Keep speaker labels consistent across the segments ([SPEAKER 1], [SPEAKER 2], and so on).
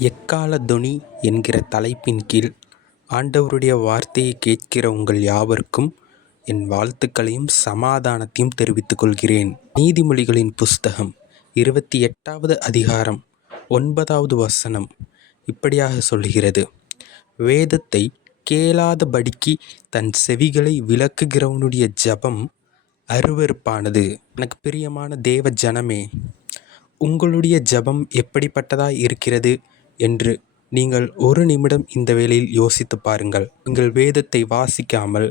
[SPEAKER 1] எக்கால தொனி என்கிற தலைப்பின் கீழ் ஆண்டவருடைய வார்த்தையை கேட்கிற உங்கள் யாவருக்கும் என் வாழ்த்துக்களையும் சமாதானத்தையும் தெரிவித்துக் கொள்கிறேன். நீதிமொழிகளின் புஸ்தகம் இருபத்தி எட்டாவது அதிகாரம் ஒன்பதாவது வசனம் இப்படியாக சொல்கிறது. வேதத்தை கேளாதபடிக்கு தன் செவிகளை விளக்குகிறவனுடைய ஜபம் அருவருப்பானது. எனக்கு பிரியமான தேவ ஜனமே உங்களுடைய ஜபம் எப்படிப்பட்டதாக இருக்கிறது? என்று நீங்கள் ஒரு நிமிடம் இந்த வேளையில் யோசித்து பாருங்கள். நீங்கள் வேதத்தை வாசிக்காமல்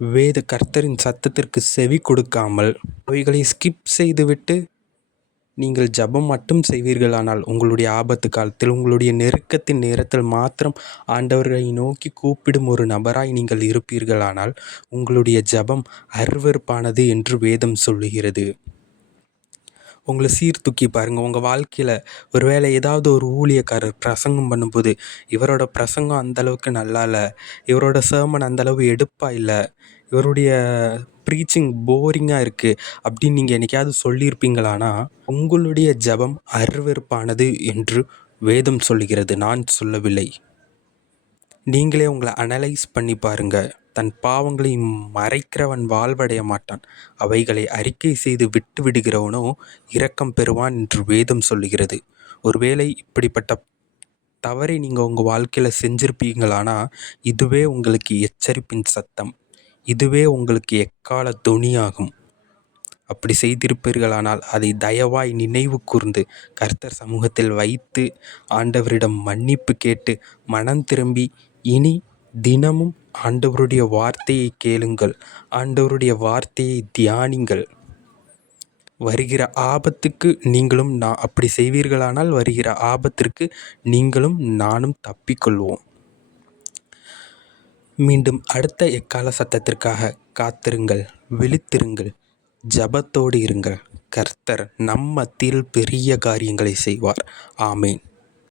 [SPEAKER 1] வேத கர்த்தரின் சத்தத்திற்கு செவி கொடுக்காமல் அவைகளை ஸ்கிப் செய்துவிட்டு நீங்கள் ஜபம் மட்டும் செய்வீர்களானால் உங்களுடைய ஆபத்து காலத்தில் உங்களுடைய நெருக்கத்தின் நேரத்தில் மாத்திரம் ஆண்டவரை நோக்கி கூப்பிடும் ஒரு நபராய் நீங்கள் இருப்பீர்களானால் உங்களுடைய ஜபம் அருவருப்பானது என்று வேதம் சொல்லுகிறது. உங்களை சீர்தூக்கி பாருங்கள் உங்கள் வாழ்க்கையில் ஒரு வேளை ஏதாவது ஒரு ஊழியக்காரர் பிரசங்கம் பண்ணும்போது இவரோட பிரசங்கம் அந்தளவுக்கு நல்லா இல்லை. இவரோட சேர்மன் அந்தளவு எடுப்பாக இல்லை. இவருடைய ப்ரீச்சிங் போரிங்காக இருக்குது அப்படின்னு நீங்கள் என்றைக்காவது சொல்லியிருப்பீங்களானா உங்களுடைய ஜபம் அருவறுப்பானது என்று வேதம் சொல்லுகிறது. நான் சொல்லவில்லை. நீங்களே உங்களை அனலைஸ் பண்ணி பாருங்கள் தன் பாவங்களை மறைக்கிறவன் வாழ்வடைய மாட்டான். அவைகளை அறிக்கை செய்து விட்டு விடுகிறவனோ இரக்கம் பெறுவான் என்று வேதம் சொல்லுகிறது. ஒருவேளை இப்படிப்பட்ட தவறை நீங்கள் உங்கள் வாழ்க்கையில் செஞ்சிருப்பீங்களானா இதுவே உங்களுக்கு எச்சரிப்பின் சத்தம். இதுவே உங்களுக்கு எக்கால துணியாகும். அப்படி செய்திருப்பீர்களானால் அதை தயவாய் நினைவு கூர்ந்து கர்த்தர் சமூகத்தில் வைத்து ஆண்டவரிடம் மன்னிப்பு கேட்டு மனம் திரும்பி இனி தினமும் ஆண்டவருடைய வார்த்தையை கேளுங்கள் ஆண்டவருடைய வார்த்தையை தியானிங்கள். வருகிற ஆபத்துக்கு நீங்களும் நான் அப்படி செய்வீர்களானால் வருகிற ஆபத்திற்கு நீங்களும் நானும் தப்பிக்கொள்வோம். மீண்டும் அடுத்த எக்கால சத்தத்திற்காக காத்திருங்கள் விழித்திருங்கள் ஜபத்தோடு இருங்கள். கர்த்தர் நம்ம மத்தியில் பெரிய காரியங்களை செய்வார். ஆமேன்.